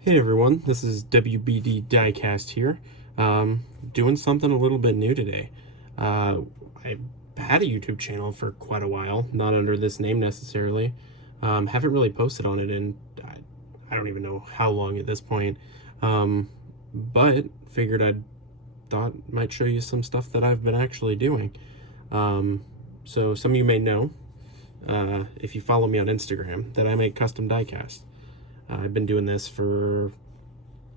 Hey everyone, this is WBD Diecast here. Doing something a little bit new today. I've had a YouTube channel for quite a while, not under this name necessarily. Haven't really posted on it in I don't even know how long at this point. But figured I'd thought might show you some stuff that I've been actually doing. So some of you may know, if you follow me on Instagram, that I make custom diecast. I've been doing this for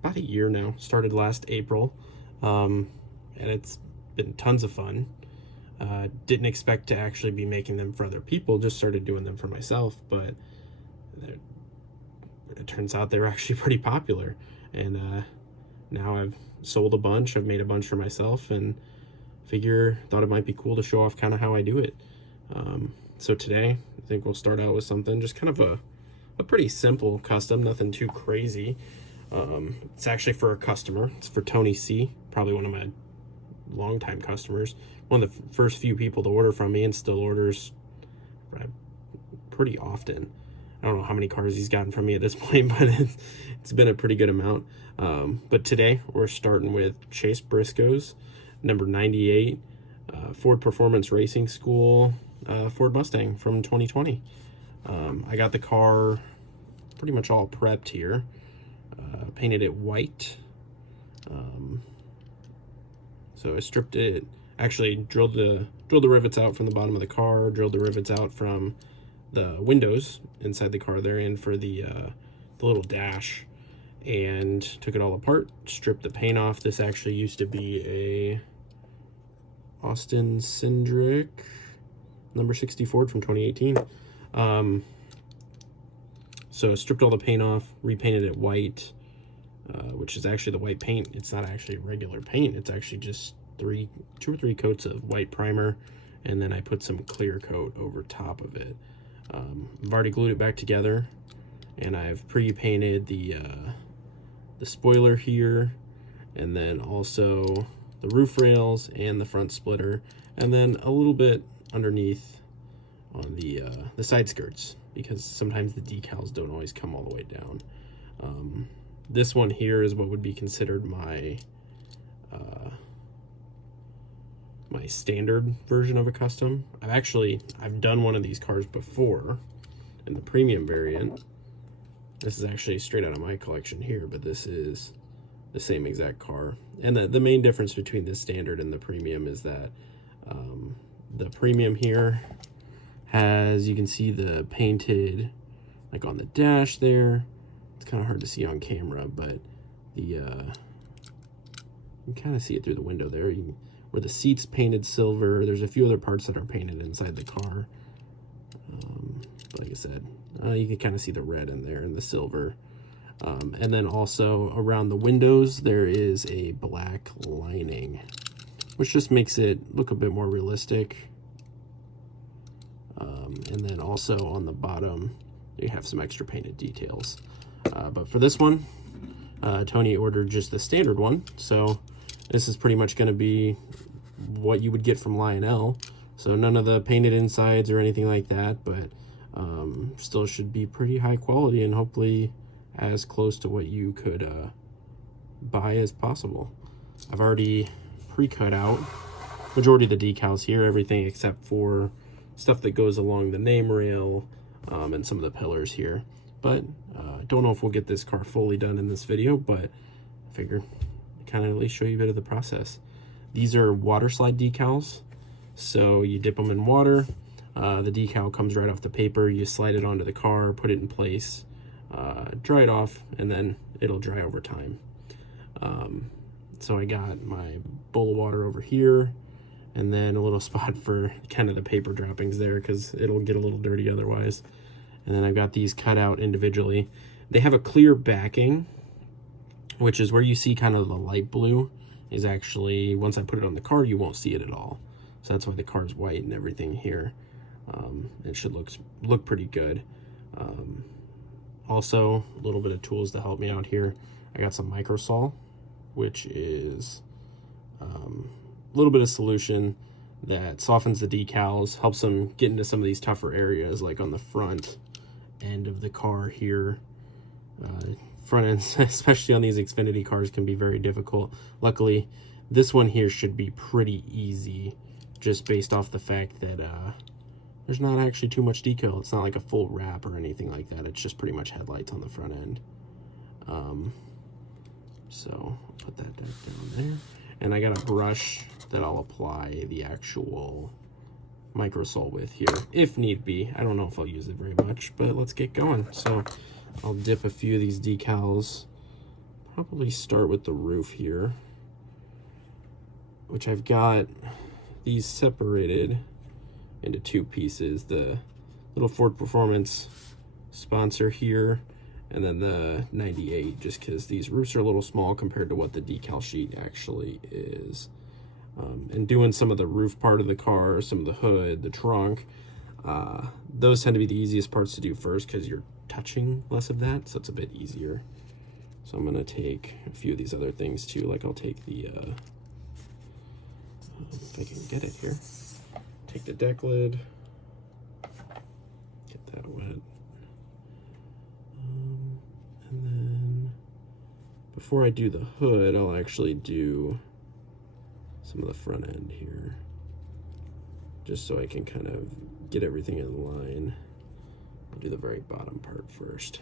about a year now. Started last April, and it's been tons of fun. Didn't expect to actually be making them for other people, just started doing them for myself, but it turns out they're actually pretty popular. And now I've sold a bunch, I've made a bunch for myself, and thought it might be cool to show off kind of how I do it. So today, I think we'll start out with something just kind of a pretty simple custom, nothing too crazy. It's actually for a customer. It's for Tony C, probably one of my longtime customers, one of the first few people to order from me, and still orders pretty often. I don't know how many cars he's gotten from me at this point, but it's been a pretty good amount. But today we're starting with Chase Briscoe's number 98 Ford Performance Racing School Ford Mustang from 2020. I got the car pretty much all prepped here, painted it white. So I stripped it, actually drilled the rivets out from the bottom of the car, drilled the rivets out from the windows inside the car there, and for the little dash, and took it all apart, stripped the paint off. This actually used to be a Austin Cindric number 60 Ford from 2018. So I stripped all the paint off, repainted it white, which is actually the white paint. It's not actually regular paint. It's actually just two or three coats of white primer, and then I put some clear coat over top of it. I've already glued it back together, and I've pre-painted the spoiler here, and then also the roof rails and the front splitter, and then a little bit underneath on the side skirts, because sometimes the decals don't always come all the way down. This one here is what would be considered my my standard version of a custom. I've done one of these cars before in the premium variant. This is actually straight out of my collection here, but this is the same exact car. And the main difference between the standard and the premium is that the premium here has, you can see the painted, like on the dash there. It's kind of hard to see on camera, but you can kind of see it through the window there. Where the seat's painted silver. There's a few other parts that are painted inside the car. Like I said, you can kind of see the red in there and the silver. And then also around the windows, there is a black lining, which just makes it look a bit more realistic. And then also on the bottom, you have some extra painted details. But for this one, Tony ordered just the standard one. So this is pretty much going to be what you would get from Lionel. So none of the painted insides or anything like that, but still should be pretty high quality and hopefully as close to what you could buy as possible. I've already pre-cut out majority of the decals here, everything except for stuff that goes along the name rail and some of the pillars here. But don't know if we'll get this car fully done in this video, but I figure kind of at least show you a bit of the process. These are water slide decals, so you dip them in water, the decal comes right off the paper, you slide it onto the car, put it in place, dry it off, and then it'll dry over time. So I got my bowl of water over here, and then a little spot for kind of the paper droppings there, because it'll get a little dirty otherwise. And then I've got these cut out individually. They have a clear backing, which is where you see kind of the light blue is actually, once I put it on the car, you won't see it at all. So that's why the car's white and everything here. It should look pretty good. Also, a little bit of tools to help me out here. I got some Microsol, which is a little bit of solution that softens the decals, helps them get into some of these tougher areas, like on the front end of the car here. Front ends, especially on these Xfinity cars, can be very difficult. Luckily, this one here should be pretty easy, just based off the fact that there's not actually too much decal. It's not like a full wrap or anything like that. It's just pretty much headlights on the front end. So I'll put that down there. And I got a brush that I'll apply the actual Microsol with here, if need be. I don't know if I'll use it very much, but let's get going. So I'll dip a few of these decals. Probably start with the roof here, which I've got these separated into two pieces. The little Ford Performance sponsor here, and then the 98, just because these roofs are a little small compared to what the decal sheet actually is. And doing some of the roof part of the car, some of the hood, the trunk, those tend to be the easiest parts to do first because you're touching less of that, so it's a bit easier. So I'm gonna take a few of these other things too, like I'll take the, if I can get it here, take the deck lid, get that wet. And then before I do the hood, I'll actually do some of the front end here, just so I can kind of get everything in line. I'll do the very bottom part first.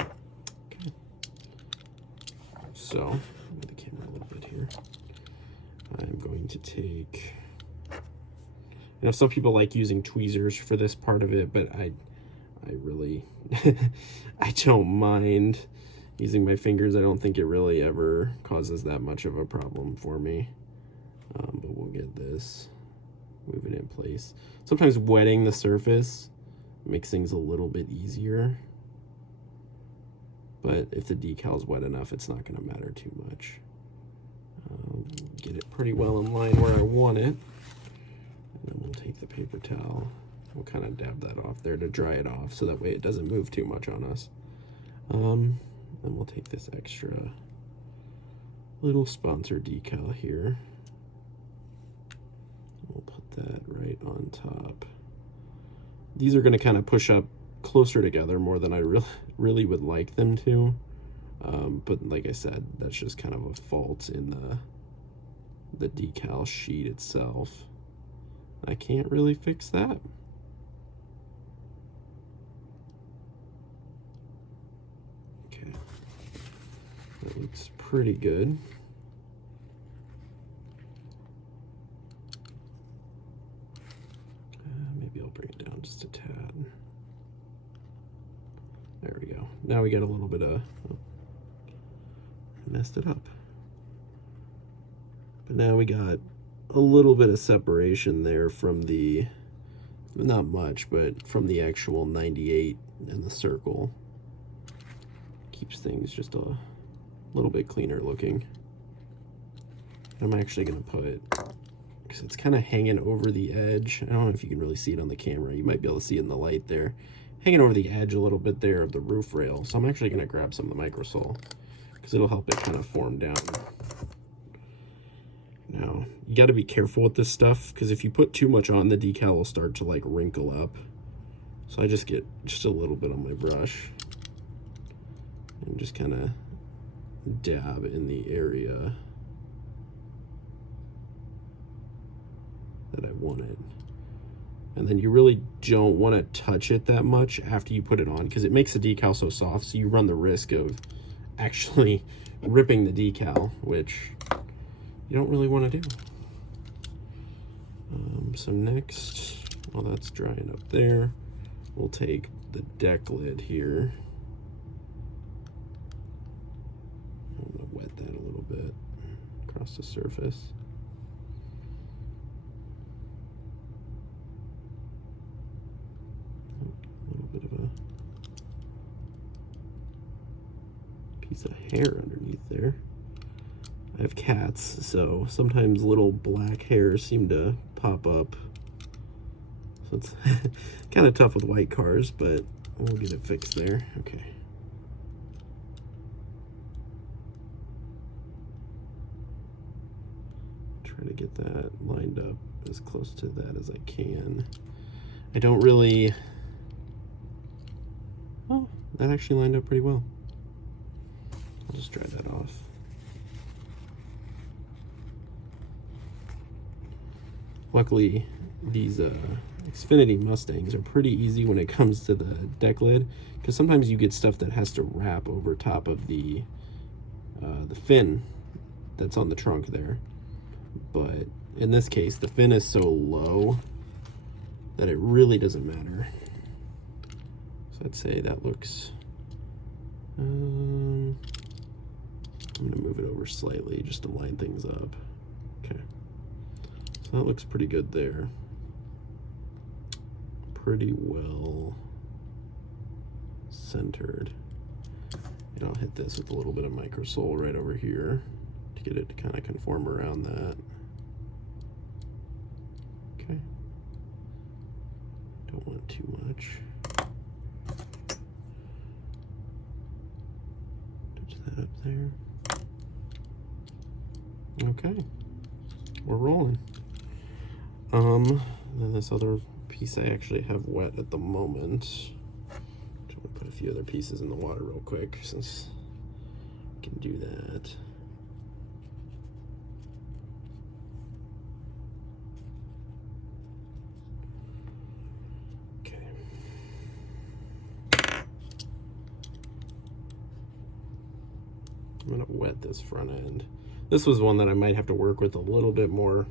Okay. So, move the camera a little bit here. I'm going to take, you know, some people like using tweezers for this part of it, but I really, I don't mind using my fingers. I don't think it really ever causes that much of a problem for me. But we'll get this moving in place. Sometimes wetting the surface makes things a little bit easier, but if the decal's wet enough, it's not going to matter too much. Get it pretty well in line where I want it, and then we'll take the paper towel. We'll kind of dab that off there to dry it off, so that way it doesn't move too much on us. Then we'll take this extra little sponsor decal here. We'll put that right on top. These are going to kind of push up closer together more than I really would like them to. But like I said, that's just kind of a fault in the decal sheet itself. I can't really fix that. Okay, that looks pretty good. Maybe I'll bring it down just a tad. There we go. Now we get a little bit of, oh, messed it up. But now we got a little bit of separation there from the, not much, but from the actual 98 and the circle. Keeps things just a little bit cleaner looking. I'm actually going to put, because it's kind of hanging over the edge. I don't know if you can really see it on the camera. You might be able to see it in the light there. Hanging over the edge a little bit there of the roof rail. So I'm actually going to grab some of the Microsol, because it'll help it kind of form down. Now, you got to be careful with this stuff, because if you put too much on, the decal will start to like wrinkle up. So I just get just a little bit on my brush and just kind of dab in the area that I wanted. And then you really don't want to touch it that much after you put it on, because it makes the decal so soft, so you run the risk of actually ripping the decal, which you don't really want to do. So next, while that's drying up there, we'll take the deck lid here. I'm going to wet that a little bit across the surface. A little bit of a piece of hair underneath there. I have cats, so sometimes little black hairs seem to pop up. So it's kind of tough with white cars, but we'll get it fixed there. Okay. Try to get that lined up as close to that as I can. I don't really... Oh, that actually lined up pretty well. I'll just dry that off. Luckily, these Xfinity Mustangs are pretty easy when it comes to the deck lid, because sometimes you get stuff that has to wrap over top of the fin that's on the trunk there. But in this case, the fin is so low that it really doesn't matter. So I'd say that looks, I'm gonna move it over slightly just to line things up. Okay, so that looks pretty good there. Pretty well centered. And I'll hit this with a little bit of Microsol right over here to get it to kind of conform around that. Okay. Don't want too much. Touch that up there. Okay. We're rolling. Then this other piece I actually have wet at the moment. I'm going to put a few other pieces in the water real quick since I can do that. Okay. I'm going to wet this front end. This was one that I might have to work with a little bit more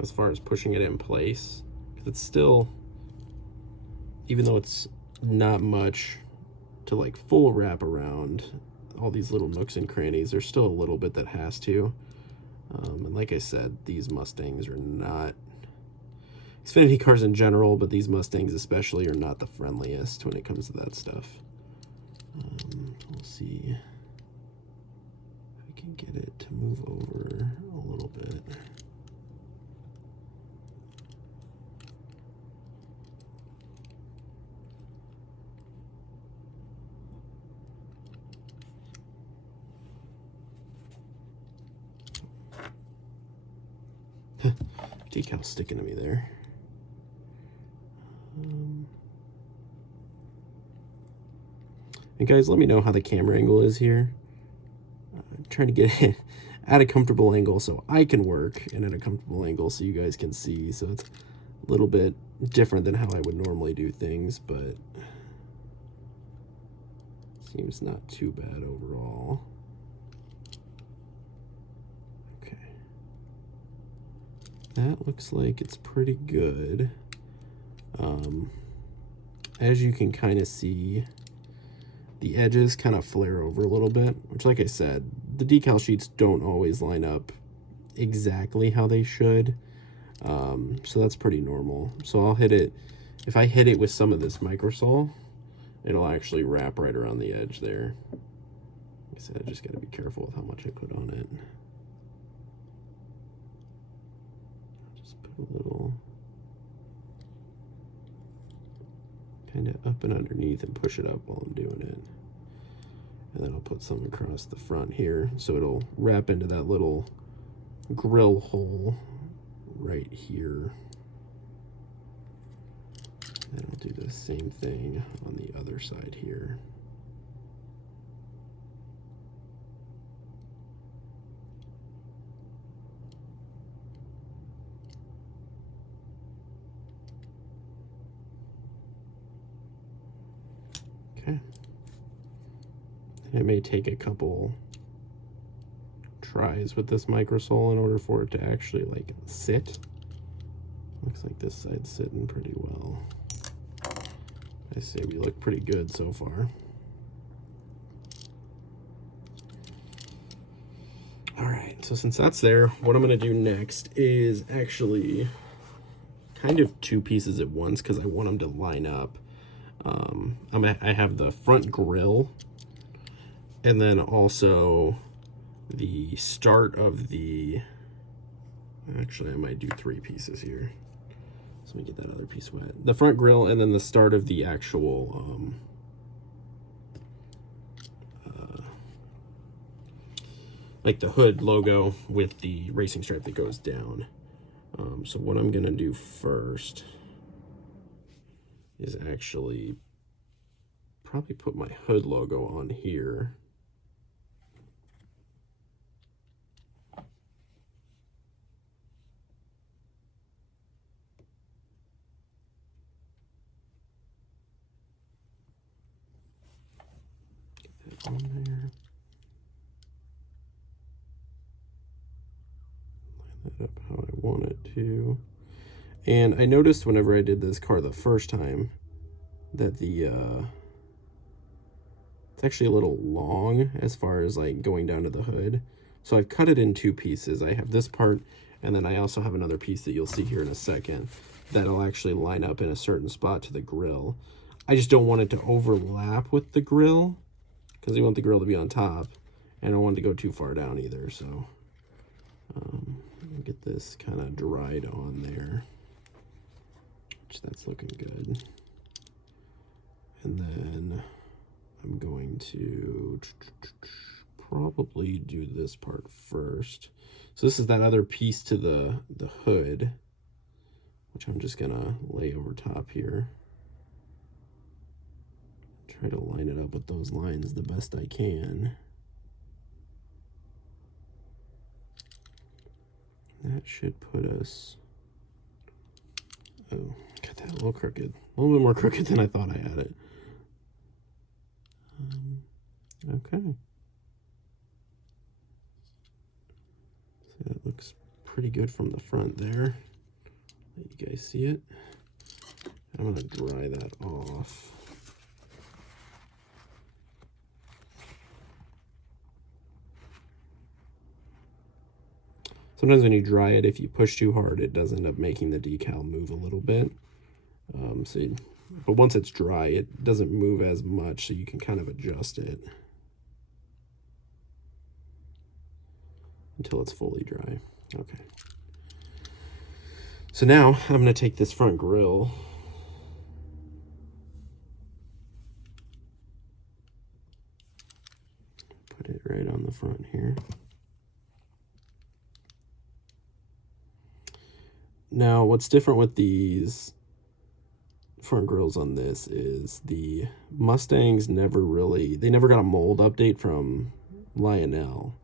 as far as pushing it in place. It's still, even though it's not much to like full wrap around all these little nooks and crannies, there's still a little bit that has to. And like I said, these Mustangs are not, Xfinity cars in general, but these Mustangs especially are not the friendliest when it comes to that stuff. We'll see if I can get it to move over a little bit. Decal sticking to me there. And guys, let me know how the camera angle is here. I'm trying to get it at a comfortable angle so I can work, and at a comfortable angle so you guys can see. So it's a little bit different than how I would normally do things, but seems not too bad overall. That looks like it's pretty good. As you can kind of see, the edges kind of flare over a little bit, which, like I said, the decal sheets don't always line up exactly how they should. So that's pretty normal. So I'll hit it, if I hit it with some of this Microsol, it'll actually wrap right around the edge there. Like I said, I just got to be careful with how much I put on it. A little kind of up and underneath and push it up while I'm doing it. And then I'll put some across the front here so it'll wrap into that little grill hole right here. And I'll do the same thing on the other side here. Okay. It may take a couple tries with this Microsol in order for it to actually like sit. Looks like this side's sitting pretty well. I say we look pretty good so far. All right, so since that's there, what I'm gonna do next is actually kind of two pieces at once because I want them to line up. I have the front grille and then also the start of the, actually I might do three pieces here. So let me get that other piece wet. The front grille and then the start of the actual like the hood logo with the racing stripe that goes down. So what I'm gonna do first is actually probably put my hood logo on here. on there. Line that up how I want it to. And I noticed whenever I did this car the first time that it's actually a little long as far as like going down to the hood. So I've cut it in two pieces. I have this part, and then I also have another piece that you'll see here in a second that'll actually line up in a certain spot to the grill. I just don't want it to overlap with the grill because we want the grill to be on top, and I don't want it to go too far down either. So get this kind of dried on there, which that's looking good. And then I'm going to probably do this part first. So this is that other piece to the hood, which I'm just gonna lay over top here. Try to line it up with those lines the best I can. That should put us, oh, got that a little crooked. A little bit more crooked than I thought I had it. Okay. So that looks pretty good from the front there. Let you guys see it. I'm gonna dry that off. Sometimes when you dry it, if you push too hard, it does end up making the decal move a little bit. But once it's dry, it doesn't move as much, so you can kind of adjust it until it's fully dry. Okay. So now I'm going to take this front grille, put it right on the front here. Now, what's different with these front grills on this is the Mustangs never got a mold update from Lionel.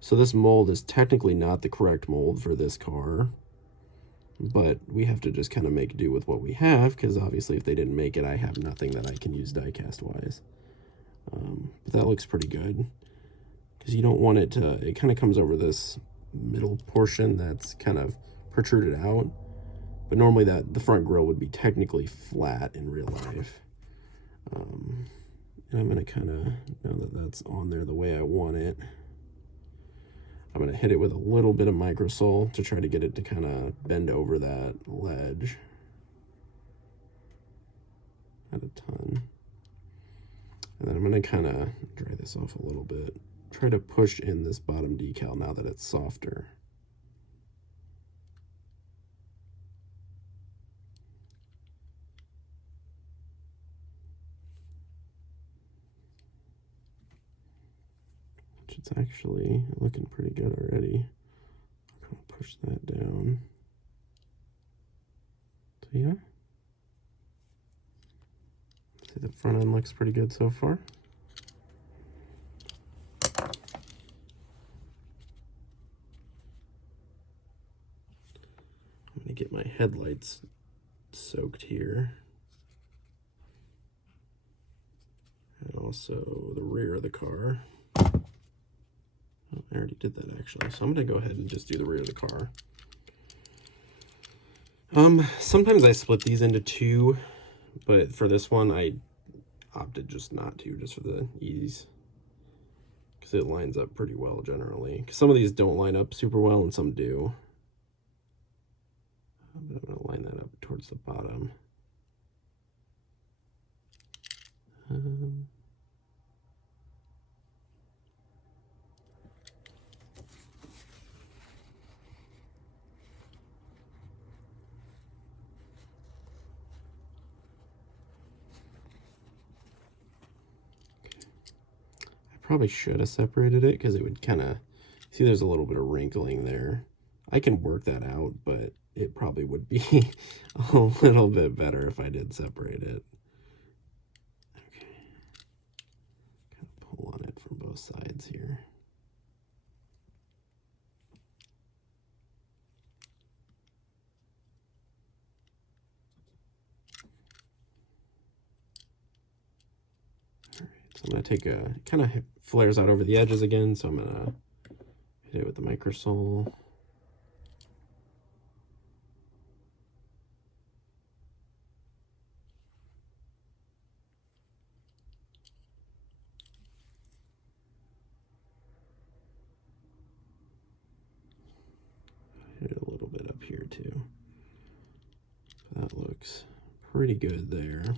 So this mold is technically not the correct mold for this car, but we have to just kind of make do with what we have, because obviously if they didn't make it, I have nothing that I can use diecast wise. But that looks pretty good, because you don't want it to, it kind of comes over this middle portion that's kind of protruded out. But normally the front grille would be technically flat in real life. And I'm going to kind of, now that that's on there the way I want it, I'm going to hit it with a little bit of Microsol to try to get it to kind of bend over that ledge. Not a ton. And then I'm going to kind of dry this off a little bit. Try to push in this bottom decal now that it's softer. It's actually looking pretty good already. I'm gonna push that down. So yeah, see the front end looks pretty good so far. I'm gonna get my headlights soaked here, and also the rear of the car. Oh, I already did that actually, so I'm gonna go ahead and just do the rear of the car. Sometimes I split these into two, but for this one I opted just not to, just for the ease, because it lines up pretty well generally. Because some of these don't line up super well and some do. But I'm gonna line that up towards the bottom. Probably should have separated it, because it would kind of, see there's a little bit of wrinkling there. I can work that out, but it probably would be a little bit better if I did separate it. Okay. Kind of pull on it from both sides here. All right, so I'm going to take a, kind of flares out over the edges again, so I'm going to hit it with the Microsol. Hit it a little bit up here too. That looks pretty good there.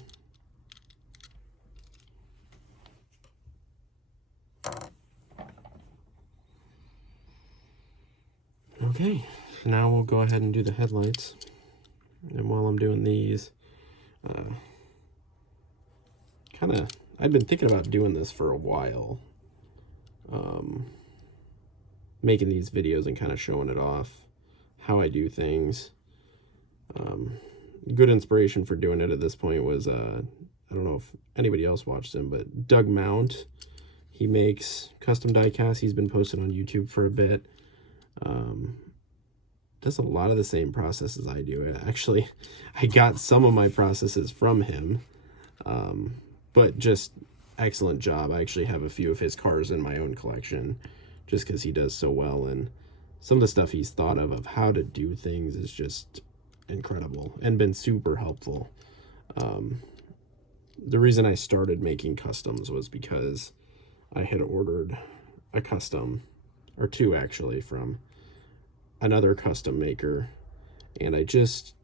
Okay, so now we'll go ahead and do the headlights. And while I'm doing these, I've been thinking about doing this for a while. Making these videos and kind of showing it off, how I do things. Good inspiration for doing it at this point was, I don't know if anybody else watched him, but Doug Mount. He makes custom diecast. He's been posted on YouTube for a bit. Does a lot of the same processes I do. Actually, I got some of my processes from him, but just excellent job. I actually have a few of his cars in my own collection just because he does so well, and some of the stuff he's thought of how to do things is just incredible and been super helpful. The reason I started making customs was because I had ordered a custom, or two actually, from another custom maker, and I just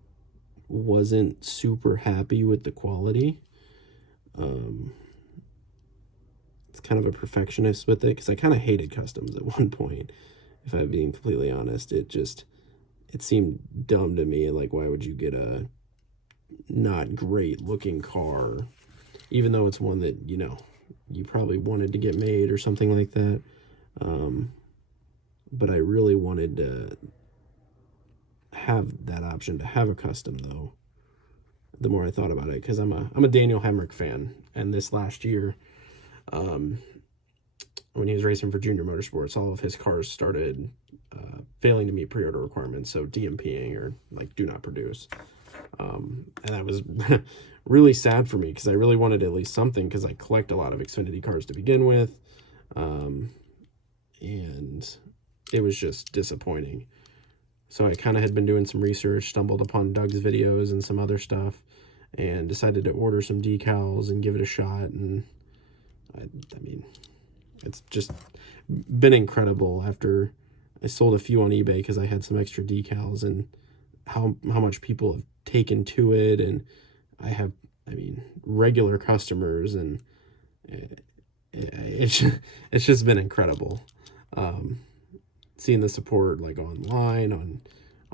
wasn't super happy with the quality. It's kind of a perfectionist with it because I kind of hated customs at one point, if I'm being completely honest. It seemed dumb to me. Like, why would you get a not great looking car, even though it's one that, you know, you probably wanted to get made or something like that. But I really wanted to have that option to have a custom, though, the more I thought about it, because I'm a Daniel Hemrick fan, and this last year, when he was racing for Junior Motorsports, all of his cars started failing to meet pre-order requirements, so DMPing, or like do not produce. And that was really sad for me because I really wanted at least something, because I collect a lot of Xfinity cars to begin with, and it was just disappointing. So I kind of had been doing some research, stumbled upon Doug's videos and some other stuff, and decided to order some decals and give it a shot. And I mean, it's just been incredible. After I sold a few on eBay because I had some extra decals, and how much people have taken to it, and I have, I mean, regular customers, and it's just been incredible. Seeing the support like online, on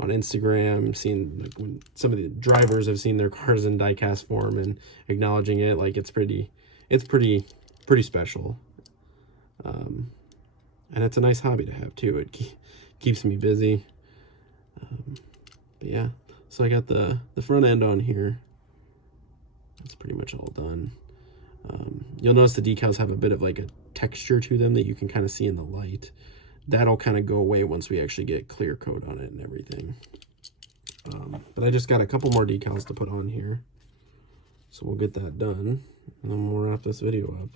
Instagram, seeing like when some of the drivers have seen their cars in diecast form and acknowledging it, like it's pretty special. And it's a nice hobby to have too. It keeps me busy. But yeah, so I got the front end on here. That's pretty much all done. You'll notice the decals have a bit of like a texture to them that you can kind of see in the light. That'll kind of go away once we actually get clear coat on it and everything. But I just got a couple more decals to put on here, so we'll get that done, and then we'll wrap this video up.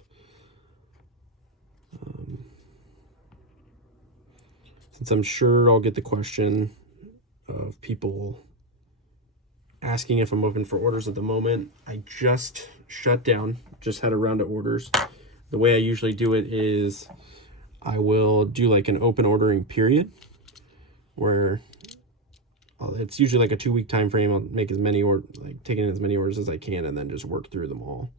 Since I'm sure I'll get the question of people asking if I'm open for orders at the moment, I just shut down, just had a round of orders. The way I usually do it is I will do like an open ordering period where it's usually like a 2-week time frame. I'll make as many, or like take in as many orders as I can, and then just work through them all.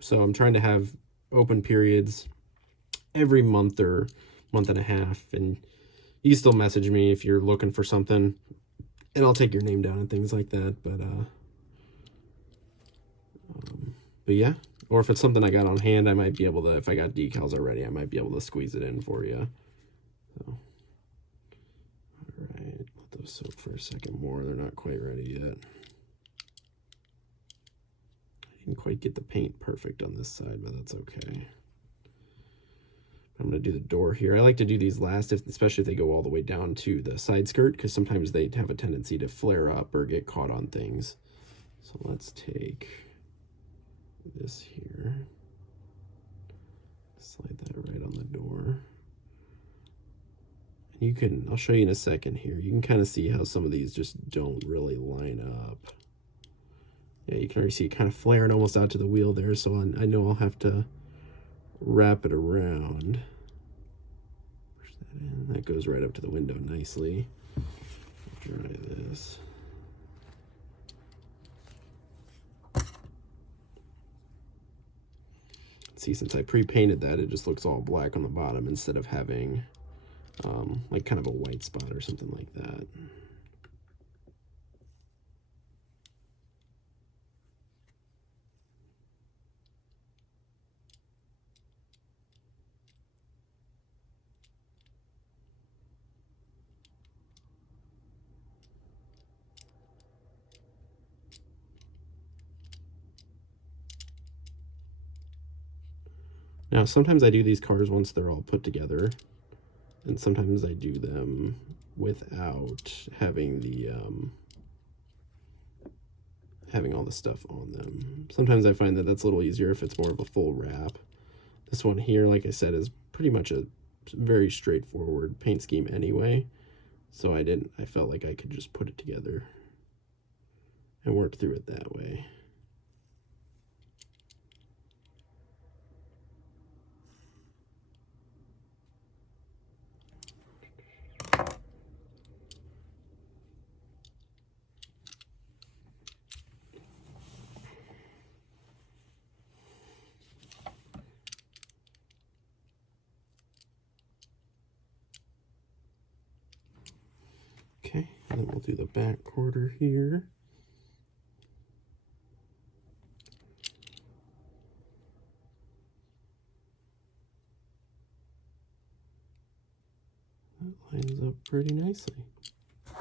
So I'm trying to have open periods every month or month and a half, and you can still message me if you're looking for something, and I'll take your name down and things like that. But yeah, or if it's something I got on hand, I might be able to, if I got decals already, I might be able to squeeze it in for you. So, all right, let those soak for a second more. They're not quite ready yet. I didn't quite get the paint perfect on this side, but that's okay. I'm going to do the door here. I like to do these last, especially if they go all the way down to the side skirt, because sometimes they have a tendency to flare up or get caught on things. So let's take this here. Slide that right on the door. You can, I'll show you in a second here. You can kind of see how some of these just don't really line up. Yeah, you can already see it kind of flaring almost out to the wheel there, so I know I'll have to wrap it around. Push that in. That goes right up to the window nicely. Dry this. See, since I pre-painted that, it just looks all black on the bottom instead of having like kind of a white spot or something like that. Now, sometimes I do these cars once they're all put together, and sometimes I do them without having the having all the stuff on them. Sometimes I find that that's a little easier if it's more of a full wrap. This one here, like I said, is pretty much a very straightforward paint scheme anyway, so I felt like I could just put it together and work through it that way. Okay, and then we'll do the back quarter here. That lines up pretty nicely. Tilt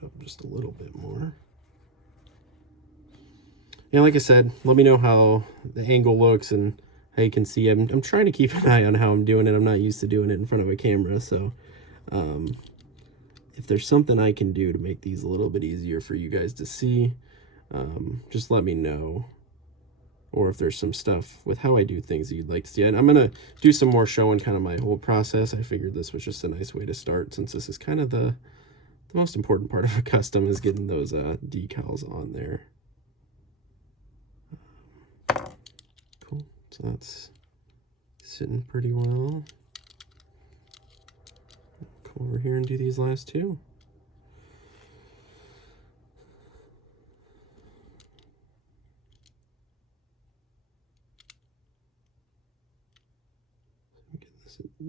that up just a little bit more. And like I said, let me know how the angle looks and how you can see. I'm trying to keep an eye on how I'm doing it. I'm not used to doing it in front of a camera, so if there's something I can do to make these a little bit easier for you guys to see, just let me know. Or if there's some stuff with how I do things that you'd like to see. And I'm going to do some more showing kind of my whole process. I figured this was just a nice way to start, since this is kind of the most important part of a custom, is getting those decals on there. Cool. So that's sitting pretty well. Come over here and do these last two.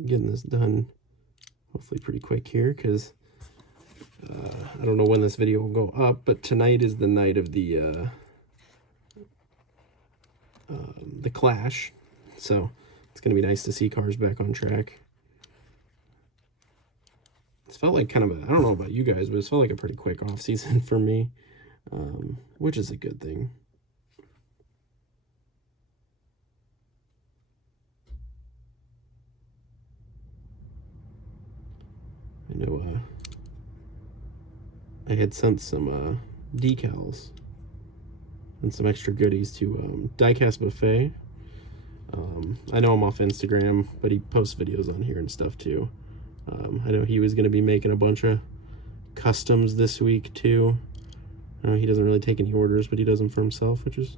Getting this done hopefully pretty quick here, because I don't know when this video will go up, but tonight is the night of the Clash, so it's gonna be nice to see cars back on track. It's felt like kind of a, I don't know about you guys, but it's felt like a pretty quick off season for me, which is a good thing. I know I had sent some decals and some extra goodies to Diecast Buffet. I know him off Instagram, but he posts videos on here and stuff too. I know he was going to be making a bunch of customs this week too. He doesn't really take any orders, but he does them for himself, which is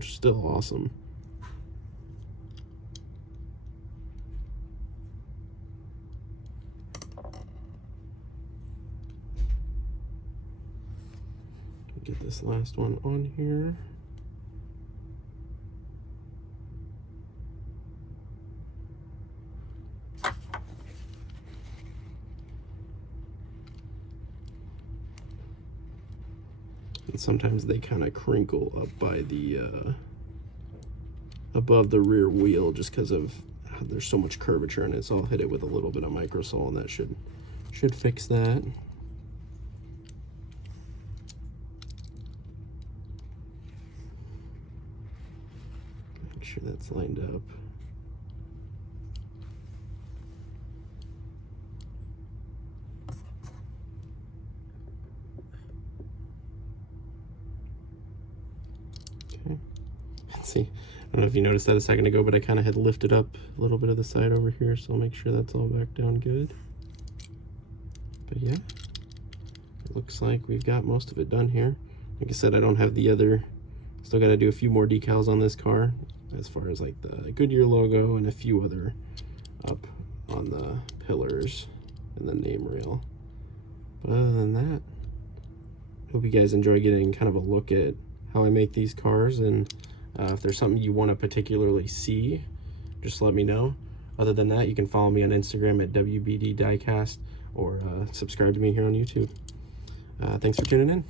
still awesome. Get this last one on here. And sometimes they kind of crinkle up by the above the rear wheel, just because of there's so much curvature in it. So I'll hit it with a little bit of Microsol, and that should fix that. Make sure that's lined up. Okay. See, I don't know if you noticed that a second ago, but I kind of had lifted up a little bit of the side over here, so I'll make sure that's all back down good. But yeah, it looks like we've got most of it done here. Like I said, I don't have the other, still got to do a few more decals on this car as far as like the Goodyear logo and a few other up on the pillars and the name rail. But other than that, hope you guys enjoy getting kind of a look at how I make these cars, and if there's something you want to particularly see, just let me know. Other than that, you can follow me on Instagram at WBD Diecast, or subscribe to me here on YouTube. Thanks for tuning in.